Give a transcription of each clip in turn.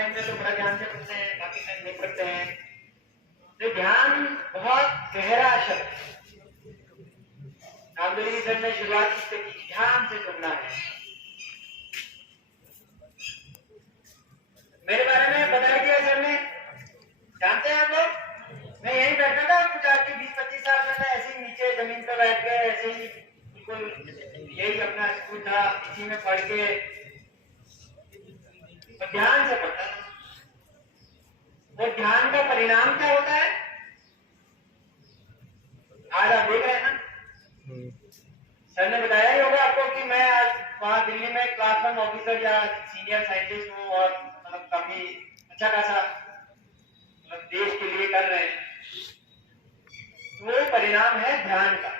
Online में तो बड़ा ध्यान से पढ़ते हैं, बाकी टाइम नहीं पढ़ते हैं। तो ध्यान बहुत गहरा शब्द है। नामदेव सर ने शुरुआत इससे की, ध्यान से सुनना है। मेरे बारे में बता दिया सर ने, जानते हैं आप लोग, मैं यहीं बैठा था कुछ आपके 20-25 साल पहले, ऐसे ही नीचे जमीन पर बैठ के ऐसे ही बिल्कुल यही अपना स्कूल था, इसी में पढ़ के तो ध्यान से पढ़ता था। वो ध्यान का परिणाम क्या होता है आज आप देख रहे हैं ना। सर ने बताया ही होगा आपको कि मैं आज वहां दिल्ली में क्लास 1 ऑफिसर या सीनियर साइंटिस्ट हूँ और मतलब काफी अच्छा खासा मतलब देश के लिए कर रहे हैं। वो परिणाम है ध्यान का।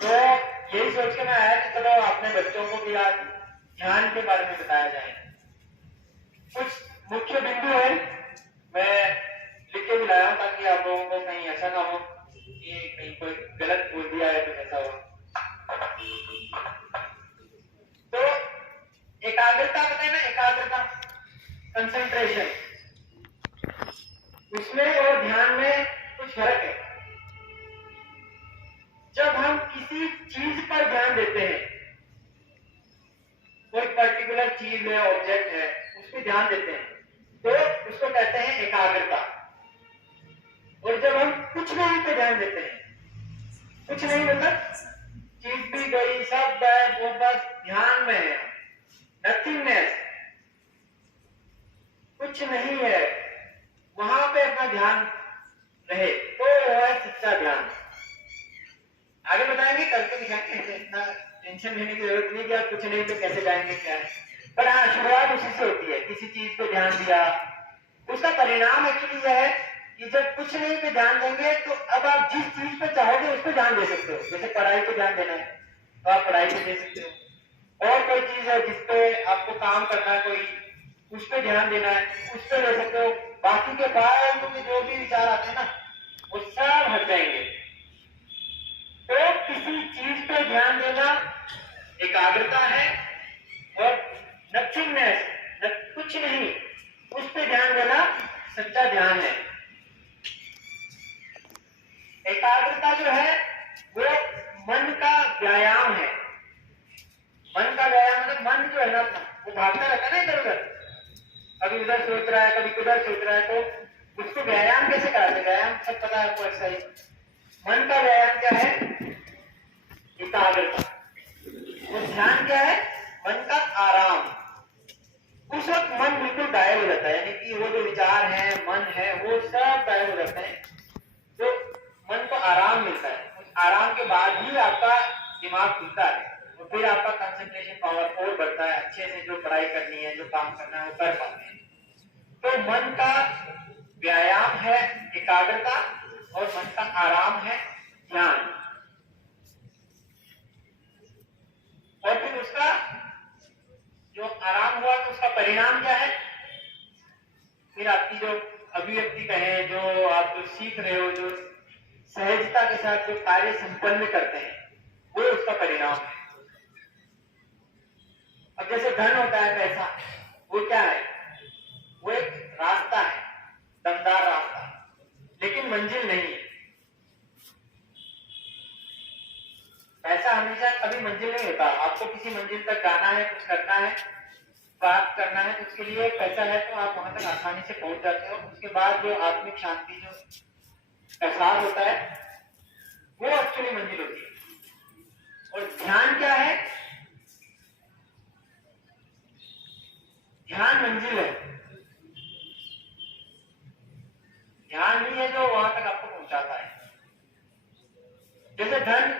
तो यही सोच के मैं आया कि चलो अपने बच्चों को भी आज ध्यान के बारे में बताया जाए। कुछ मुख्य बिंदु है मैं लिख के भी लाया हूं ताकि आप लोगों को कहीं ऐसा ना हो कि कहीं कोई गलत बोल दिया है कुछ ऐसा हो। तो एकाग्रता बताए ना, एकाग्रता, कंसंट्रेशन, उसमें और ध्यान में कुछ फर्क है। जब हम किसी चीज पर ध्यान देते हैं, कोई पर्टिकुलर चीज है, ऑब्जेक्ट है, उस पर ध्यान देते हैं तो उसको कहते हैं एकाग्रता। और जब हम कुछ नहीं पे ध्यान देते हैं, कुछ नहीं मतलब चीज भी गई, सब गए, वो बस ध्यान में है, नथिंगनेस, कुछ नहीं है, वहां पे अपना ध्यान रहे तो वो है सच्चा ध्यान। आगे बताएंगे, करके दिखाएंगे, इतना टेंशन लेने की जरूरत नहीं कि आप कुछ नहीं तो कैसे जाएंगे क्या है। पर हाँ, शुरुआत उसी से होती है। किसी चीज पे ध्यान दिया, उसका परिणाम एक्चुअली यह है कि जब कुछ नहीं पे ध्यान देंगे तो अब आप जिस चीज पे चाहोगे उस पर ध्यान दे सकते हो। जैसे पढ़ाई पे ध्यान देना है तो आप पढ़ाई पे दे सकते हो, और कोई चीज है जिसपे आपको काम करना है, कोई उस पर ध्यान देना है, उस पर ले सकते हो। बाकी के फालतू के जो भी विचार आते हैं ना, वो सब हट जाएंगे। तो किसी चीज पे ध्यान देना एकाग्रता है, और नथिंगनेस, कुछ नहीं, उस पे ध्यान देना सच्चा ध्यान है। एकाग्रता जो है वो मन का व्यायाम है। मन का व्यायाम मतलब मन जो है ना वो भागता रहता है ना इधर उधर, कभी उधर सोच रहा है, कभी उधर सोच रहा है, तो उसको व्यायाम कैसे कराते? व्यायाम सब पता है आपको, एक्सरसाइज। मन का व्यायाम क्या है? एकाग्रता। और ध्यान क्या है? मन का आराम। उस वक्त मन बिल्कुल गायब हो जाता है, यानी कि वो जो विचार है, मन है, वो सब गायब हो जाते हैं, तो मन को आराम मिलता है। उस आराम के बाद ही आपका दिमाग खुलता है और फिर आपका कंसंट्रेशन पावर और बढ़ता है। अच्छे से जो पढ़ाई करनी है, जो काम करना है, वो कर पाते हैं। तो मन का व्यायाम है एकाग्रता, और मन का आराम है ध्यान। और फिर उसका जो आराम हुआ तो उसका परिणाम क्या है? फिर आपकी जो अभिव्यक्ति कहे, जो आप जो सीख रहे हो, जो सहजता के साथ जो कार्य संपन्न करते हैं, वो उसका परिणाम है। अब जैसे धन होता है, पैसा, वो क्या है? वो एक रास्ता है, दमदार रास्ता, लेकिन मंजिल नहीं है। पैसा हमेशा कभी मंजिल नहीं होता। आपको किसी मंजिल तक जाना है, कुछ करना है, प्राप्त करना है, तो उसके लिए पैसा है तो आप वहां तक आसानी से पहुंच जाते हो। उसके बाद जो आत्मिक शांति, जो एहसास होता है, वो एक्चुअली मंजिल होती है। और ध्यान क्या है? ध्यान मंजिल है। ध्यान ही है जो वहां तक आपको पहुंचाता है। जैसे धन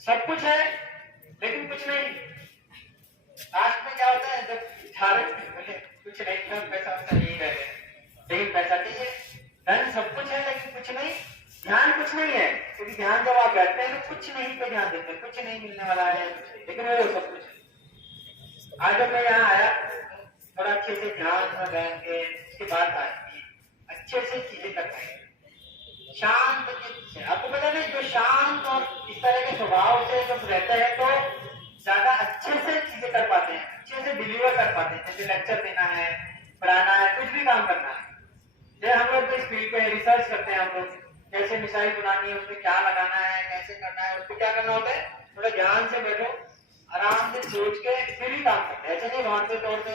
सब कुछ है लेकिन कुछ नहीं, लास्ट में क्या होता है? जब कुछ नहीं था, पैसा यही रह गया, लेकिन पैसा चाहिए। धन सब कुछ है लेकिन कुछ नहीं, ध्यान कुछ नहीं है, क्योंकि ध्यान जब आप बैठते हैं तो कुछ नहीं पे ध्यान देते हैं, कुछ नहीं मिलने वाला है, लेकिन वो सब कुछ है। आज जब मैं यहाँ आया थोड़ा अच्छे से ध्यान में बैठ के उसके बाद अच्छे से चीजें कर पाएंगे, शांत चित्त से। आपको पता नहीं, जो शांत और इस तरह के स्वभाव से जब रहते हैं तो ज्यादा अच्छे से चीजें कर पाते हैं, अच्छे से डिलीवर कर पाते हैं। जैसे लेक्चर देना है, पढ़ाना है, कुछ भी काम करना है, जैसे हम लोग इस फील्ड पे रिसर्च करते हैं, हम लोग कैसे मिसाइल बनानी है, उसमें क्या लगाना है, कैसे करना है, उसको क्या करना होता है, थोड़ा ध्यान से बैठो, आराम से सोच के फिर ही काम करते हैं। ऐसे नहीं भागते दौड़ते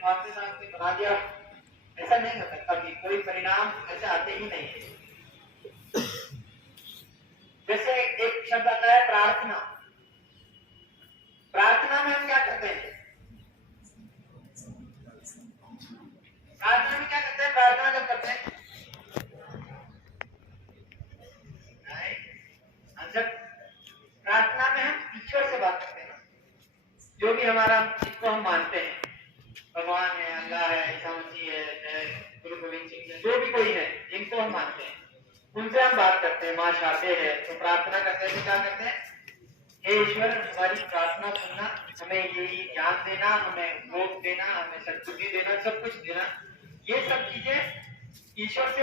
भागते सामने बना दिया, ऐसा नहीं हो सकता कि कोई परिणाम ऐसे आते ही नहीं है। जैसे एक शब्द आता है प्रार्थना। प्रार्थना में हम क्या करते हैं? प्रार्थना में क्या करते हैं? प्रार्थना जब करते हैं जब प्रार्थना में हम ईश्वर से बात करते हैं ना, जो भी हमारा, जिसको हम मानते हैं, भगवान है, अल्लाह है, ईसा मसीह है, गुरु गोविंद सिंह है, जो भी कोई है जिनको हम मानते हैं, उनसे हम बात करते हैं। माँ शाते है तो प्रार्थना करते हैं, तो क्या करते हैं, हे ईश्वर हमारी प्रार्थना सुनना, हमें ये ज्ञान देना, हमें भोग देना, हमें सद्बुद्धि देना, सब कुछ देना। ये सब चीजें ईश्वर से